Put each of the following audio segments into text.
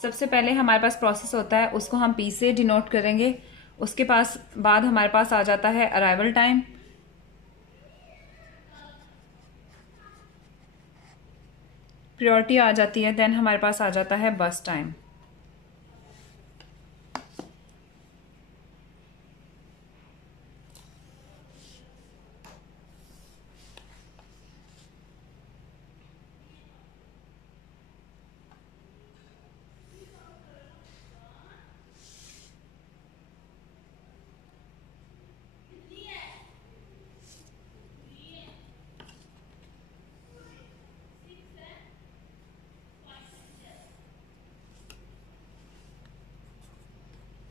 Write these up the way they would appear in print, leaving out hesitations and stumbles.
सबसे पहले हमारे पास प्रोसेस होता है, उसको हम पी से डिनोट करेंगे। उसके पास बाद हमारे पास आ जाता है अराइवल टाइम, प्रायोरिटी आ जाती है, देन हमारे पास आ जाता है बस टाइम।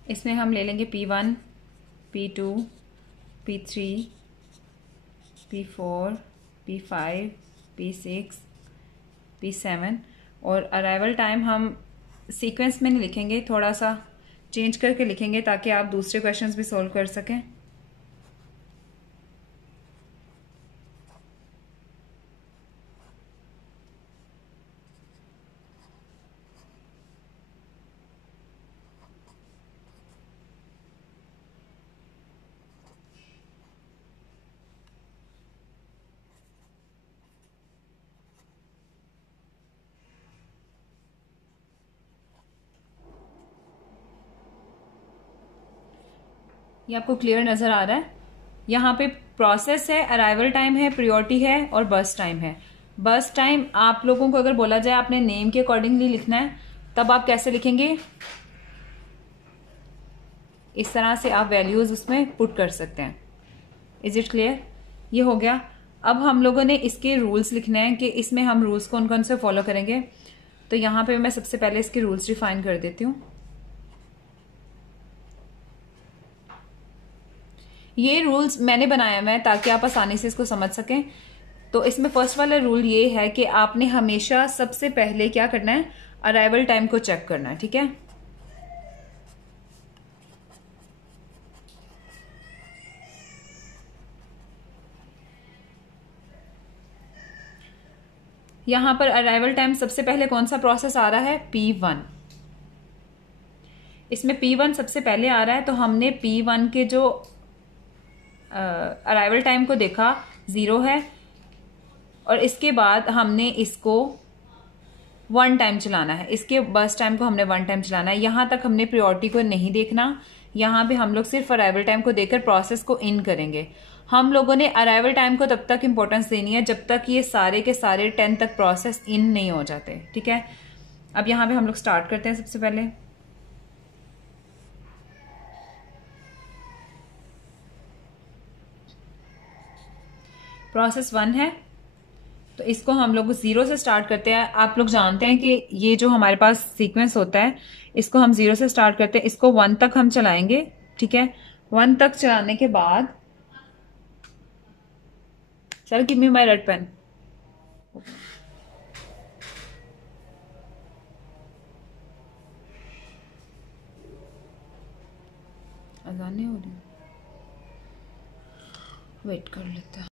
इसमें हम ले लेंगे P1, P2, P3, P4, P5, P6, P7 और अराइवल टाइम हम सीक्वेंस में नहीं लिखेंगे, थोड़ा सा चेंज करके लिखेंगे ताकि आप दूसरे क्वेश्चंस भी सॉल्व कर सकें। ये आपको क्लियर नजर आ रहा है? यहाँ पे प्रोसेस है, अराइवल टाइम है, प्रायोरिटी है और बस टाइम है। बस टाइम आप लोगों को अगर बोला जाए आपने नेम के अकॉर्डिंगली लिखना है, तब आप कैसे लिखेंगे? इस तरह से आप वैल्यूज उसमें पुट कर सकते हैं। Is it clear? ये हो गया। अब हम लोगों ने इसके रूल्स लिखने हैं कि इसमें हम रूल्स कौन कौन से फॉलो करेंगे। तो यहाँ पे मैं सबसे पहले इसके रूल्स डिफाइन कर देती हूँ। ये रूल्स मैंने बनाया हुआ है ताकि आप आसानी से इसको समझ सकें। तो इसमें फर्स्ट वाला रूल ये है कि आपने हमेशा सबसे पहले क्या करना है? अराइवल टाइम को चेक करना है, ठीक है? यहां पर अराइवल टाइम सबसे पहले कौन सा प्रोसेस आ रहा है? P1। इसमें P1 सबसे पहले आ रहा है, तो हमने P1 के जो अराइवल टाइम को देखा 0 है और इसके बाद हमने इसको 1 टाइम चलाना है। इसके बस टाइम को हमने 1 टाइम चलाना है। यहां तक हमने प्रायोरिटी को नहीं देखना। यहां पे हम लोग सिर्फ अराइवल टाइम को देखकर प्रोसेस को इन करेंगे। हम लोगों ने अराइवल टाइम को तब तक इंपॉर्टेंस देनी है जब तक ये सारे के सारे 10 तक प्रोसेस इन नहीं हो जाते, ठीक है? अब यहां पे हम लोग स्टार्ट करते हैं। सबसे पहले प्रोसेस 1 है, तो इसको हम लोग 0 से स्टार्ट करते हैं। आप लोग जानते हैं कि ये जो हमारे पास सीक्वेंस होता है, इसको हम 0 से स्टार्ट करते हैं, इसको 1 तक हम चलाएंगे, ठीक है? 1 तक चलाने के बाद sir give me my red pen. अजान नहीं हो रही, वेट कर लेते हैं।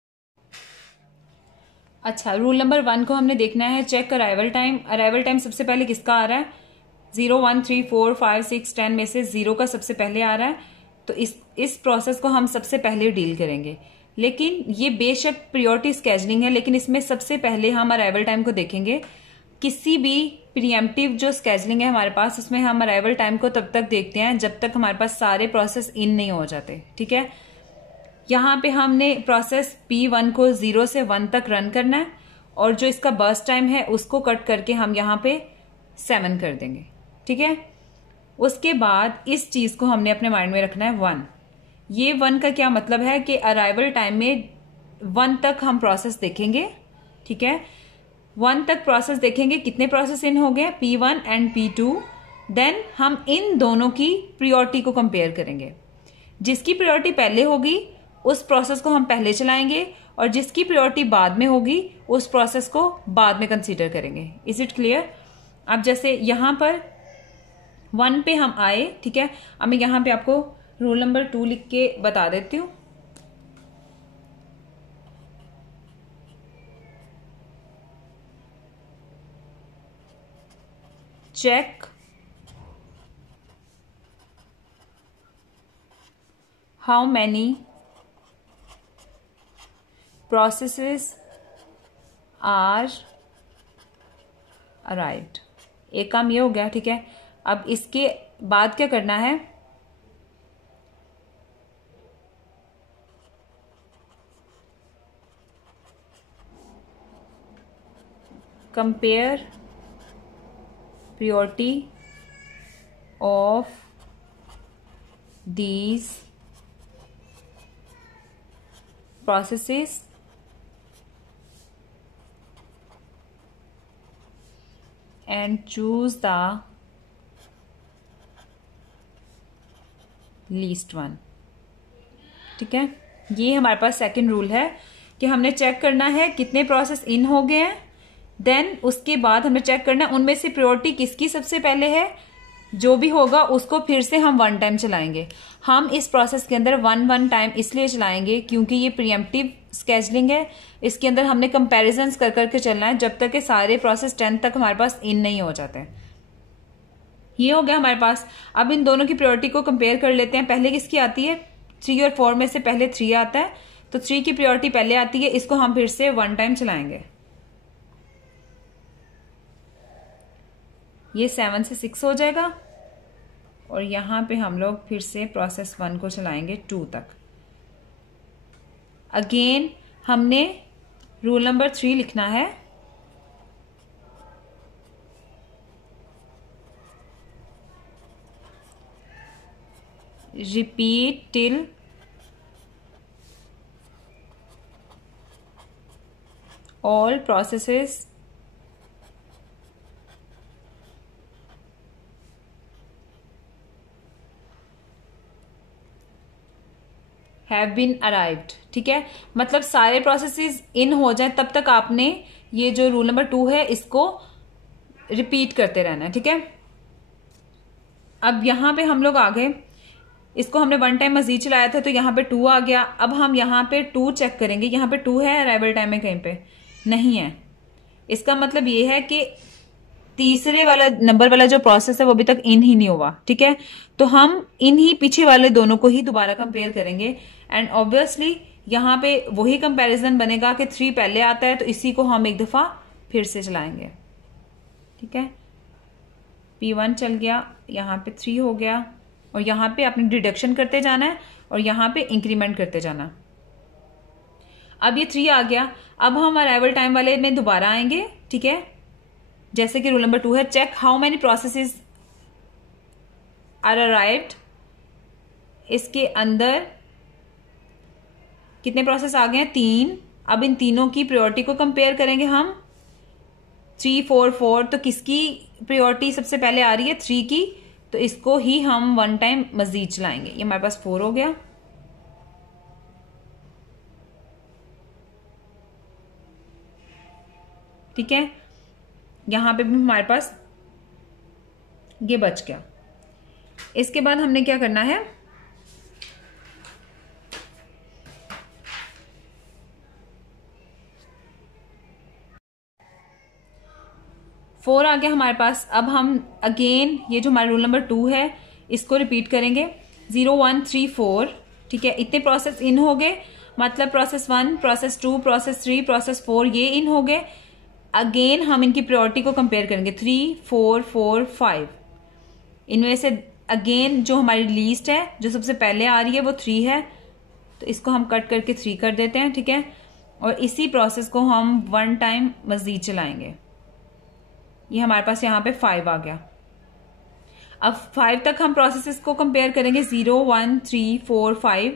अच्छा, रूल नंबर 1 को हमने देखना है, check arrival time. Arrival time सबसे पहले किसका आ रहा है? 0, 1, 3, 4, 5, 6, 10 में से 0 का सबसे पहले आ रहा है, तो इस प्रोसेस को हम सबसे पहले डील करेंगे। लेकिन ये बेशक प्रायोरिटी स्केजुलिंग है, लेकिन इसमें सबसे पहले हम अराइवल टाइम को देखेंगे। किसी भी प्रीएम्प्टिव जो स्केजुलिंग है हमारे पास, उसमें हम अराइवल टाइम को तब तक देखते हैं जब तक हमारे पास सारे प्रोसेस इन नहीं हो जाते, ठीक है? यहां पे हमने प्रोसेस P1 को 0 से 1 तक रन करना है और जो इसका बर्स्ट टाइम है उसको कट करके हम यहां पे 7 कर देंगे, ठीक है? उसके बाद इस चीज को हमने अपने माइंड में रखना है 1। ये 1 का क्या मतलब है कि अराइवल टाइम में 1 तक हम प्रोसेस देखेंगे, ठीक है? 1 तक प्रोसेस देखेंगे, कितने प्रोसेस इन हो गए? P1 and P2। देन हम इन दोनों की प्रायोरिटी को कंपेयर करेंगे। जिसकी प्रायोरिटी पहले होगी उस प्रोसेस को हम पहले चलाएंगे और जिसकी प्रायोरिटी बाद में होगी उस प्रोसेस को बाद में कंसीडर करेंगे। Is it clear? अब जैसे यहां पर 1 पे हम आए, ठीक है? अब मैं यहां पे आपको रूल नंबर 2 लिख के बता देती हूं। Check how many processes are arrived. एक काम ये हो गया, ठीक है। अब इसके बाद क्या करना है, compare priority of these processes and choose the least one। ठीक है, ये हमारे पास सेकंड रूल है कि हमने चेक करना है कितने प्रोसेस इन हो गए हैं, देन उसके बाद हमें चेक करना है उनमें से प्रायोरिटी किसकी सबसे पहले है। जो भी होगा उसको फिर से हम 1 टाइम चलाएंगे। हम इस प्रोसेस के अंदर 1 टाइम इसलिए चलाएंगे क्योंकि ये प्रीएम्प्टिव स्केजलिंग है। इसके अंदर हमने कंपैरिजंस कर करके चलना है जब तक कि सारे प्रोसेस 10 तक हमारे पास इन नहीं हो जाते हैं। ये हो गया हमारे पास। अब इन दोनों की प्रायोरिटी को कंपेयर कर लेते हैं। पहले किसकी आती है, 3 और 4 में से पहले 3 आता है, तो 3 की प्रायोरिटी पहले आती है। इसको हम फिर से 1 टाइम चलाएंगे। ये 7 से 6 हो जाएगा और यहां पे हम लोग फिर से प्रोसेस 1 को चलाएंगे 2 तक। अगेन हमने रूल नंबर 3 लिखना है। Repeat till all processes have been arrived. ठीक है, मतलब सारे प्रोसेसेस इन हो जाए तब तक आपने ये जो रूल नंबर 2 है इसको रिपीट करते रहना है। ठीक है, अब यहां पे हम लोग आ गए, इसको हमने 1 टाइम मजीद चलाया था तो यहां पे 2 आ गया। अब हम यहां पे 2 चेक करेंगे। यहां पे 2 है अराइवल टाइम में, कहीं पे नहीं है। इसका मतलब ये है कि तीसरे वाला नंबर वाला जो प्रोसेस है वो अभी तक इन ही नहीं हुआ। ठीक है, तो हम इन ही पीछे वाले दोनों को ही दोबारा कंपेयर करेंगे एंड ऑब्वियसली यहां पे वही कंपैरिजन बनेगा कि 3 पहले आता है तो इसी को हम एक दफा फिर से चलाएंगे। ठीक है, P1 चल गया, यहां पे 3 हो गया और यहां पे आपने डिडक्शन करते जाना है और यहां पे इंक्रीमेंट करते जाना। अब ये 3 आ गया। अब हम अराइवल टाइम वाले में दोबारा आएंगे। ठीक है, जैसे कि रूल नंबर 2 है, check how many processes are arrived. इसके अंदर कितने प्रोसेस आ गए हैं, 3। अब इन तीनों की प्रायोरिटी को कंपेयर करेंगे हम, 3, 4, 4। तो किसकी प्रायोरिटी सबसे पहले आ रही है, 3 की, तो इसको ही हम 1 टाइम मजीद चलाएंगे। ये हमारे पास 4 हो गया। ठीक है, यहां पे भी हमारे पास ये बच गया। इसके बाद हमने क्या करना है, फोर आ गया हमारे पास। अब हम अगेन ये जो हमारा रूल नंबर 2 है इसको रिपीट करेंगे, 0, 1, 3, 4। ठीक है, इतने प्रोसेस इन हो गए, मतलब प्रोसेस 1, प्रोसेस 2, प्रोसेस 3, प्रोसेस 4 ये इन हो गए। अगेन हम इनकी प्रायोरिटी को कंपेयर करेंगे, 3, 4, 4, 5। इनमें से अगेन जो हमारी लीस्ट है, जो सबसे पहले आ रही है वो 3 है, तो इसको हम कट करके 3 कर देते हैं। ठीक है, और इसी प्रोसेस को हम 1 टाइम मजीद चलाएंगे। ये हमारे पास यहाँ पे 5 आ गया। अब 5 तक हम प्रोसेसेस को कंपेयर करेंगे, 0, 1, 3, 4, 5।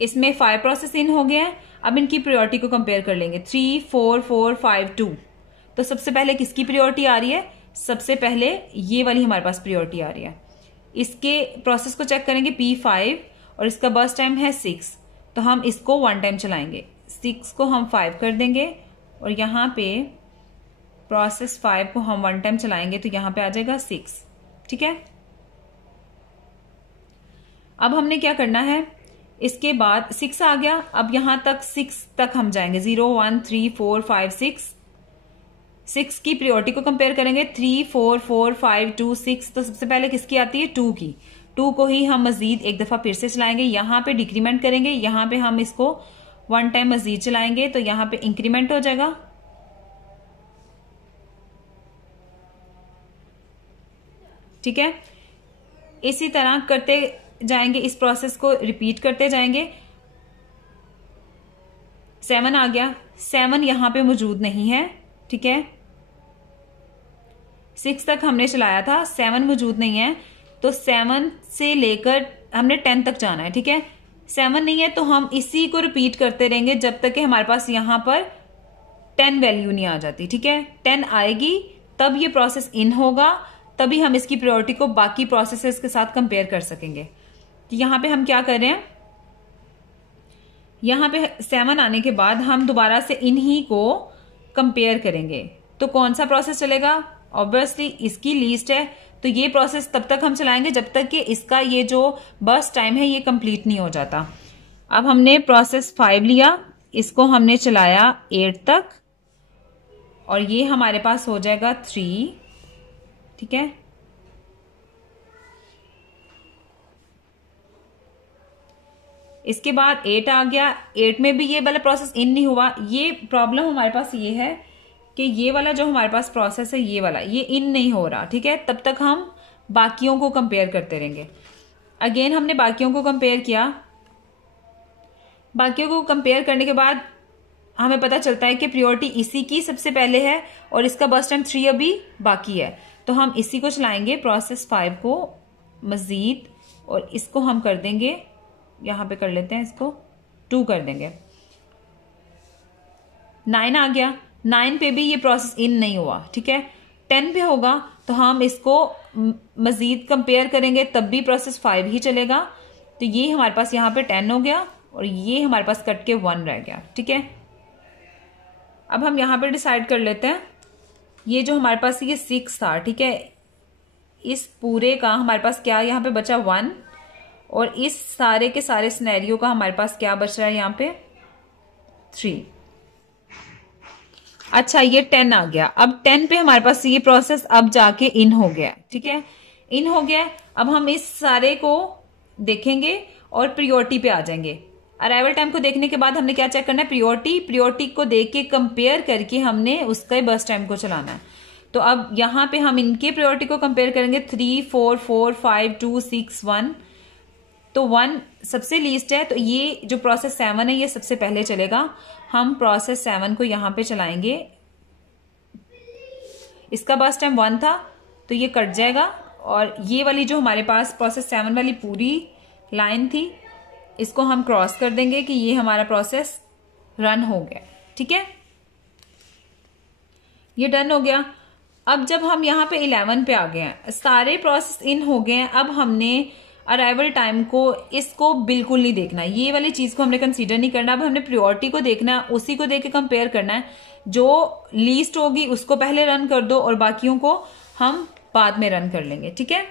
इसमें 5 प्रोसेस इन हो गए हैं। अब इनकी प्रायोरिटी को कंपेयर कर लेंगे, 3, 4, 4, 5, 2। तो सबसे पहले किसकी प्रायोरिटी आ रही है, सबसे पहले ये वाली हमारे पास प्रायोरिटी आ रही है। इसके प्रोसेस को चेक करेंगे, P5, और इसका बर्स्ट टाइम है 6, तो हम इसको 1 टाइम चलाएंगे। 6 को हम 5 कर देंगे और यहाँ पे प्रोसेस 5 को हम 1 टाइम चलाएंगे तो यहां पे आ जाएगा 6। ठीक है, अब हमने क्या करना है, इसके बाद 6 आ गया। अब यहां तक 6 तक हम जाएंगे, 0, 1, 3, 4, 5, 6। 6 की प्रायोरिटी को कंपेयर करेंगे, 3, 4, 4, 5, 2, 6। तो सबसे पहले किसकी आती है, 2 की। 2 को ही हम मजीद एक दफा फिर से चलाएंगे, यहाँ पे डिक्रीमेंट करेंगे, यहाँ पे हम इसको 1 टाइम मजीद चलाएंगे तो यहाँ पे इंक्रीमेंट हो जाएगा। ठीक है, इसी तरह करते जाएंगे, इस प्रोसेस को रिपीट करते जाएंगे। 7 आ गया, 7 यहां पे मौजूद नहीं है। ठीक है, 6 तक हमने चलाया था, 7 मौजूद नहीं है, तो 7 से लेकर हमने 10 तक जाना है। ठीक है, 7 नहीं है तो हम इसी को रिपीट करते रहेंगे जब तक कि हमारे पास यहां पर 10 वैल्यू नहीं आ जाती। ठीक है, 10 आएगी तब ये प्रोसेस इन होगा, तभी हम इसकी प्रायोरिटी को बाकी प्रोसेसेस के साथ कंपेयर कर सकेंगे। तो यहां पे हम क्या कर रहे हैं, यहां पे 7 आने के बाद हम दोबारा से इन्हीं को कंपेयर करेंगे। तो कौन सा प्रोसेस चलेगा, ऑब्वियसली इसकी लीस्ट है, तो ये प्रोसेस तब तक हम चलाएंगे जब तक कि इसका ये जो बर्स्ट टाइम है ये कंप्लीट नहीं हो जाता। अब हमने प्रोसेस 5 लिया, इसको हमने चलाया 8 तक और ये हमारे पास हो जाएगा 3। ठीक है, इसके बाद 8 आ गया, 8 में भी ये वाला प्रोसेस इन नहीं हुआ। ये प्रॉब्लम हमारे पास ये है कि ये वाला जो हमारे पास प्रोसेस है ये वाला ये इन नहीं हो रहा। ठीक है, तब तक हम बाकियों को कंपेयर करते रहेंगे। अगेन हमने बाकियों को कंपेयर किया, बाकियों को कंपेयर करने के बाद हमें पता चलता है कि प्रायोरिटी इसी की सबसे पहले है और इसका बर्स्ट टाइम 3 अभी बाकी है, तो हम इसी को चलाएंगे प्रोसेस 5 को मजीद, और इसको हम कर देंगे, यहां पे कर लेते हैं, इसको 2 कर देंगे। 9 आ गया, 9 पे भी ये प्रोसेस इन नहीं हुआ। ठीक है, 10 पे होगा तो हम इसको मजीद कंपेयर करेंगे तब भी प्रोसेस 5 ही चलेगा। तो ये हमारे पास यहाँ पे 10 हो गया और ये हमारे पास कट के 1 रह गया। ठीक है, अब हम यहाँ पे डिसाइड कर लेते हैं, ये जो हमारे पास ये 6 था। ठीक है, इस पूरे का हमारे पास क्या यहाँ पे बचा 1, और इस सारे के सारे सिनेरियो का हमारे पास क्या बच रहा है यहाँ पे 3। अच्छा, ये 10 आ गया, अब 10 पे हमारे पास ये प्रोसेस अब जाके इन हो गया। ठीक है, इन हो गया। अब हम इस सारे को देखेंगे और प्रायोरिटी पे आ जाएंगे। अराइवल टाइम को देखने के बाद हमने क्या चेक करना है, प्रायोरिटी को देख के कंपेयर करके हमने उसका बर्स्ट टाइम को चलाना है। तो अब यहां पे हम इनके प्रायोरिटी को कंपेयर करेंगे, 3 4 4 5 2 6 1, तो 1 सबसे लीस्ट है, तो ये जो प्रोसेस 7 है ये सबसे पहले चलेगा। हम प्रोसेस 7 को यहां पे चलाएंगे, इसका बर्स्ट टाइम 1 था तो ये कट जाएगा, और ये वाली जो हमारे पास प्रोसेस 7 वाली पूरी लाइन थी इसको हम क्रॉस कर देंगे कि ये हमारा प्रोसेस रन हो गया। ठीक है, ये डन हो गया। अब जब हम यहाँ पे 11 पे आ गए हैं, सारे प्रोसेस इन हो गए हैं, अब हमने अराइवल टाइम को इसको बिल्कुल नहीं देखना, ये वाली चीज को हमने कंसीडर नहीं करना। अब हमने प्रायोरिटी को देखना है, उसी को देख के कंपेयर करना है, जो लीस्ट होगी उसको पहले रन कर दो और बाकियों को हम बाद में रन कर लेंगे। ठीक है,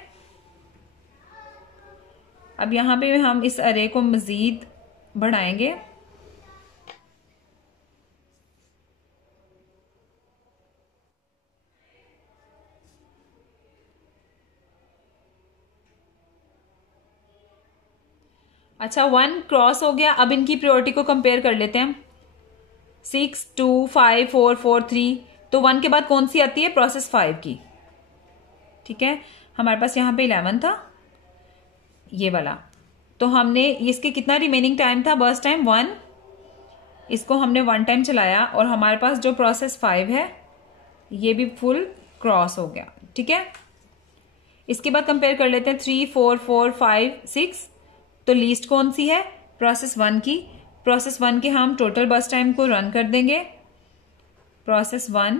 अब यहां पे हम इस अरे को मजीद बढ़ाएंगे। अच्छा, 1 क्रॉस हो गया। अब इनकी प्रायोरिटी को कंपेयर कर लेते हैं, 6 2 5 4 4 3, तो 1 के बाद कौन सी आती है, प्रोसेस 5 की। ठीक है, हमारे पास यहां पे 11 था ये वाला, तो हमने इसके कितना रिमेनिंग टाइम था, बर्स्ट टाइम 1, इसको हमने 1 टाइम चलाया और हमारे पास जो प्रोसेस 5 है ये भी फुल क्रॉस हो गया। ठीक है, इसके बाद कंपेयर कर लेते हैं 3 4 4 5 6, तो लीस्ट कौन सी है, प्रोसेस 1 की। प्रोसेस 1 के हम टोटल बर्स्ट टाइम को रन कर देंगे, प्रोसेस 1।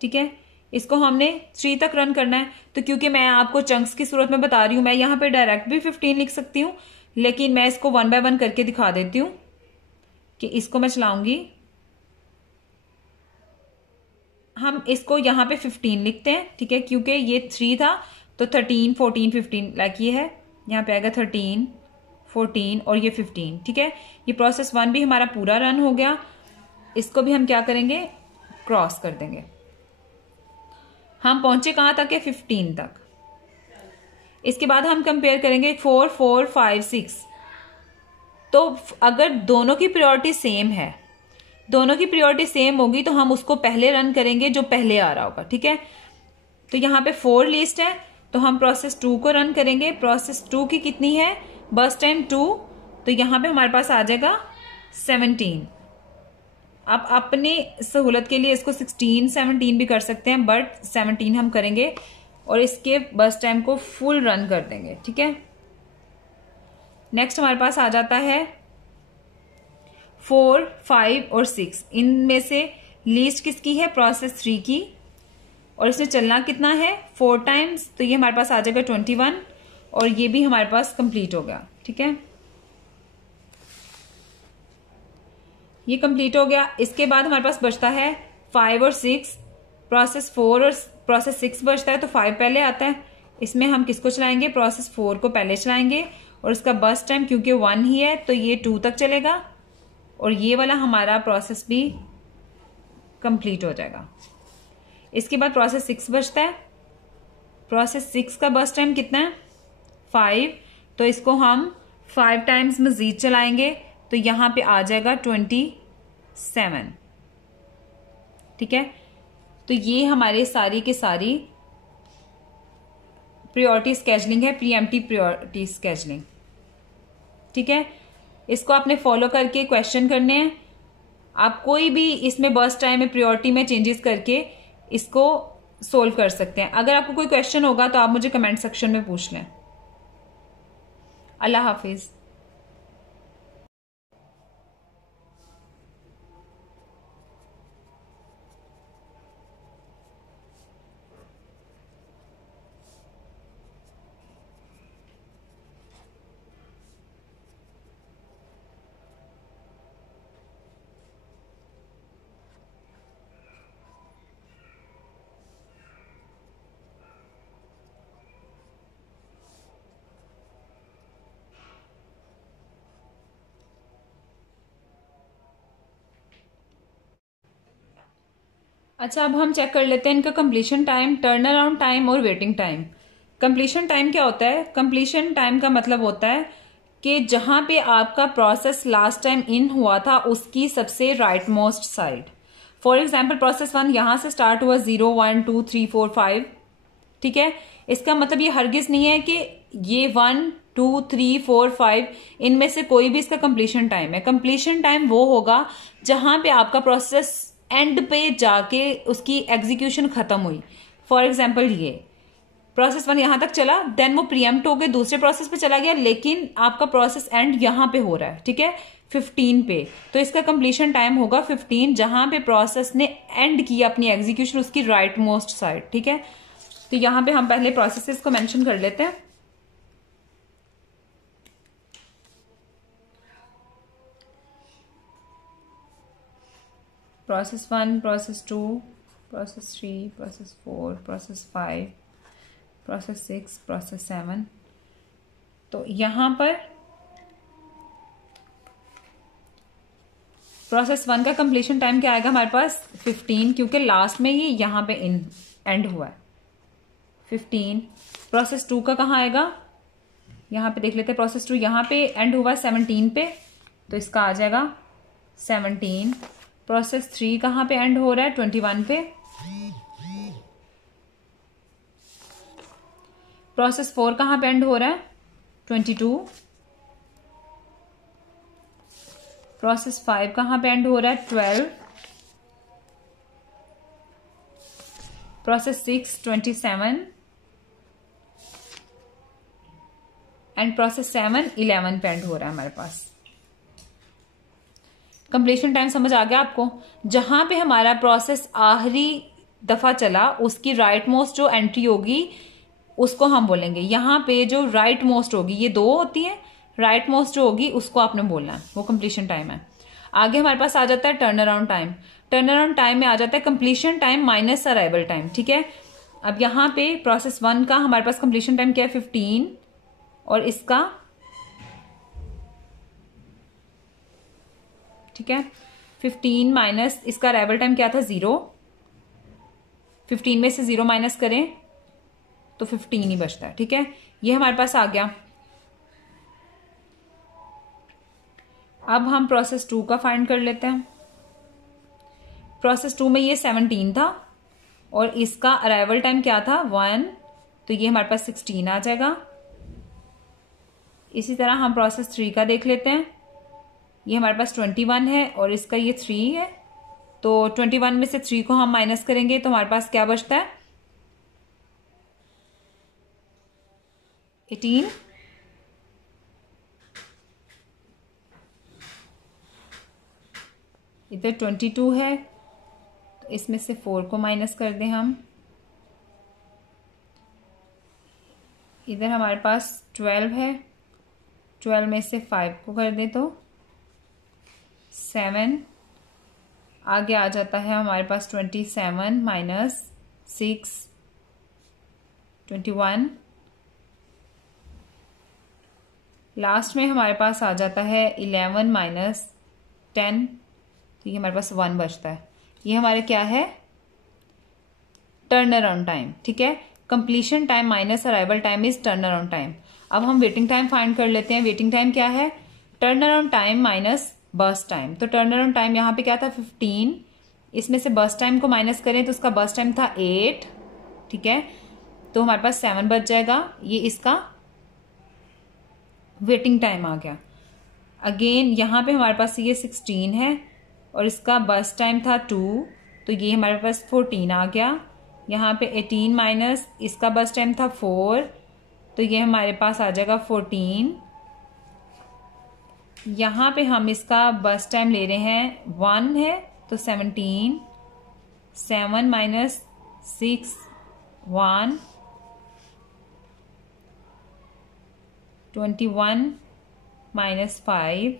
ठीक है, इसको हमने 3 तक रन करना है, तो क्योंकि मैं आपको चंक्स की सूरत में बता रही हूं, मैं यहां पे डायरेक्ट भी 15 लिख सकती हूं, लेकिन मैं इसको 1 बाय 1 करके दिखा देती हूं कि इसको मैं चलाऊंगी। हम इसको यहां पे 15 लिखते हैं। ठीक है, क्योंकि ये 3 था तो 13 14 15 लाइक ये है, यहां पे आएगा 13 14 और ये 15। ठीक है, ये प्रोसेस 1 भी हमारा पूरा रन हो गया। इसको भी हम क्या करेंगे, क्रॉस कर देंगे। हम पहुंचे कहां तक है, 15 तक। इसके बाद हम कंपेयर करेंगे 4, 4, 5, 6। तो अगर दोनों की प्रायोरिटी सेम है, दोनों की प्रायोरिटी सेम होगी तो हम उसको पहले रन करेंगे जो पहले आ रहा होगा, ठीक है। तो यहाँ पे 4 लिस्ट है तो हम प्रोसेस 2 को रन करेंगे। प्रोसेस 2 की कितनी है, बर्स्ट टाइम 2, तो यहाँ पे हमारे पास आ जाएगा 17। आप अपनी सहूलत के लिए इसको 16, 17 भी कर सकते हैं, बट 17 हम करेंगे और इसके बर्स्ट टाइम को फुल रन कर देंगे, ठीक है। नेक्स्ट हमारे पास आ जाता है 4, 5 और 6। इनमें से लीस्ट किसकी है, प्रोसेस 3 की, और इसमें चलना कितना है 4 टाइम्स, तो ये हमारे पास आ जाएगा 21 और ये भी हमारे पास कंप्लीट हो गया, ठीक है। ये कंप्लीट हो गया। इसके बाद हमारे पास बचता है 5 और 6। प्रोसेस 4 और प्रोसेस 6 बचता है तो 5 पहले आता है। इसमें हम किसको चलाएंगे, प्रोसेस 4 को पहले चलाएंगे और इसका बर्स्ट टाइम क्योंकि 1 ही है तो ये 2 तक चलेगा और ये वाला हमारा प्रोसेस भी कंप्लीट हो जाएगा। इसके बाद प्रोसेस 6 बचता है। प्रोसेस 6 का बर्स्ट टाइम कितना है 5, तो इसको हम 5 टाइम्स मजीद चलाएंगे तो यहां पे आ जाएगा 27, ठीक है। तो ये हमारे सारी की सारी प्रायोरिटी स्केजुलिंग है, प्रीएम्प्टिव प्रायोरिटी स्केजुलिंग, ठीक है। इसको आपने फॉलो करके क्वेश्चन करने हैं। आप कोई भी इसमें बर्स्ट टाइम में प्रायोरिटी में चेंजेस करके इसको सोल्व कर सकते हैं। अगर आपको कोई क्वेश्चन होगा तो आप मुझे कमेंट सेक्शन में पूछ लें। अल्लाह हाफिज। अच्छा, अब हम चेक कर लेते हैं इनका completion time, turn around time और वेटिंग टाइम। कंप्लीशन टाइम क्या होता है, कंप्लीशन टाइम का मतलब होता है कि जहां पे आपका प्रोसेस लास्ट टाइम इन हुआ था उसकी सबसे right most side. For example process 1 यहां से स्टार्ट हुआ 0, 1, 2, 3, 4, 5, ठीक है। इसका मतलब ये हरगिज नहीं है कि ये 1, 2, 3, 4, 5 इनमें से कोई भी इसका कंप्लीशन टाइम है। कंप्लीशन टाइम वो होगा जहां पे आपका प्रोसेस एंड पे जाके उसकी एग्जीक्यूशन खत्म हुई। फॉर एग्जाम्पल ये प्रोसेस 1 यहां तक चला, देन वो प्रीएम्प्ट हो गए, दूसरे प्रोसेस पे चला गया, लेकिन आपका प्रोसेस एंड यहां पे हो रहा है, ठीक है, 15 पे। तो इसका कंप्लीशन टाइम होगा 15, जहां पे प्रोसेस ने एंड किया अपनी एग्जीक्यूशन उसकी राइट मोस्ट साइड, ठीक है। तो यहां पे हम पहले प्रोसेसेस को मेंशन कर लेते हैं। Process 1, process 2, process 3, process 4, process 5, process 6, process 7। तो यहां पर प्रोसेस 1 का कंप्लीशन टाइम क्या आएगा हमारे पास 15, क्योंकि लास्ट में ही यहां पे एंड हुआ है 15। प्रोसेस 2 का कहां आएगा, यहां पे देख लेते हैं। प्रोसेस 2 यहां पे एंड हुआ 17 पे, तो इसका आ जाएगा 17। प्रोसेस 3 कहां पे एंड हो रहा है 21 पे। प्रोसेस 4 कहां पे एंड हो रहा है 22। प्रोसेस 5 कहां पे एंड हो रहा है 12। प्रोसेस 6 27 एंड प्रोसेस 7 11 पे एंड हो रहा है हमारे पास। कंप्लीशन टाइम समझ आ गया आपको। जहां पे हमारा प्रोसेस आखिरी दफा चला उसकी राइट मोस्ट जो एंट्री होगी उसको हम बोलेंगे। यहां पे जो राइट मोस्ट होगी, ये 2 होती है, राइट मोस्ट जो होगी उसको आपने बोलना है, वो कंप्लीशन टाइम है। आगे हमारे पास आ जाता है turn around time. Turn around time में आ जाता है completion time minus arrival time, ठीक है। अब यहां पे प्रोसेस 1 का हमारे पास कंप्लीशन टाइम क्या है 15 और इसका, ठीक है, 15 माइनस इसका अराइवल टाइम क्या था 0। 15 में से 0 माइनस करें तो 15 ही बचता है, ठीक है। ये हमारे पास आ गया। अब हम प्रोसेस 2 का फाइंड कर लेते हैं। प्रोसेस 2 में ये 17 था और इसका अराइवल टाइम क्या था 1, तो ये हमारे पास 16 आ जाएगा। इसी तरह हम प्रोसेस 3 का देख लेते हैं। ये हमारे पास 21 है और इसका ये 3 है, तो 21 में से 3 को हम माइनस करेंगे तो हमारे पास क्या बचता है 18। इधर 22 है, तो इसमें से 4 को माइनस कर दें हम। इधर हमारे पास 12 है, 12 में से 5 को कर दें तो 7। आगे आ जाता है हमारे पास 27 माइनस 6 21। लास्ट में हमारे पास आ जाता है 11 माइनस 10, तो ये हमारे पास 1 बचता है। ये हमारे क्या है टर्न अराउंड टाइम। ठीक है, completion time minus arrival time is turn around time. अब हम वेटिंग टाइम फाइंड कर लेते हैं। वेटिंग टाइम क्या है turn around time minus burst time. तो टर्न अराउंड टाइम यहाँ पे क्या था 15, इसमें से बर्स्ट टाइम को माइनस करें तो उसका बर्स्ट टाइम था 8। ठीक है, तो हमारे पास 7 बच जाएगा। ये इसका वेटिंग टाइम आ गया। अगेन यहाँ पे हमारे पास ये 16 है और इसका बर्स्ट टाइम था 2, तो ये हमारे पास 14 आ गया। यहाँ पे 18 माइनस इसका बर्स्ट टाइम था 4, तो ये हमारे पास आ जाएगा 14। यहाँ पे हम इसका बर्स्ट टाइम ले रहे हैं 1 है, तो 17। 7 माइनस 6 1, 21 माइनस 5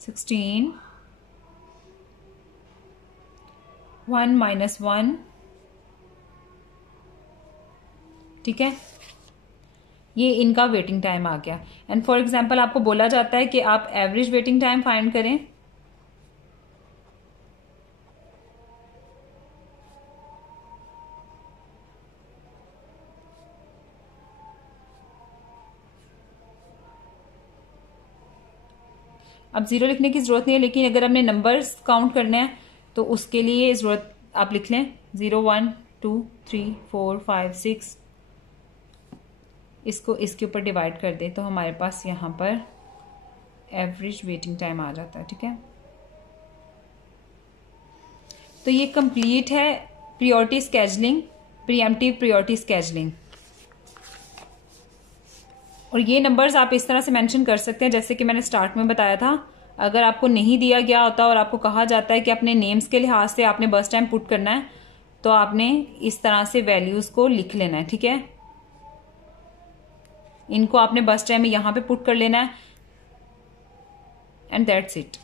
16, 1 माइनस 1। ठीक है, ये इनका वेटिंग टाइम आ गया। एंड फॉर एग्जांपल आपको बोला जाता है कि आप एवरेज वेटिंग टाइम फाइंड करें। अब 0 लिखने की जरूरत नहीं है, लेकिन अगर हमने नंबर्स काउंट करने हैं तो उसके लिए जरूरत आप लिख लें 0 1 2 3 4 5 6। इसको इसके ऊपर डिवाइड कर दें तो हमारे पास यहाँ पर एवरेज वेटिंग टाइम आ जाता है। ठीक है, तो ये कंप्लीट है priority scheduling, pre-emptive priority scheduling. और ये नंबर्स आप इस तरह से मेंशन कर सकते हैं जैसे कि मैंने स्टार्ट में बताया था। अगर आपको नहीं दिया गया होता और आपको कहा जाता है कि अपने नेम्स के लिहाज से आपने बस टाइम पुट करना है, तो आपने इस तरह से वैल्यूज को लिख लेना है। ठीक है, इनको आपने बस टाइम में यहां पे पुट कर लेना है एंड दैट्स इट।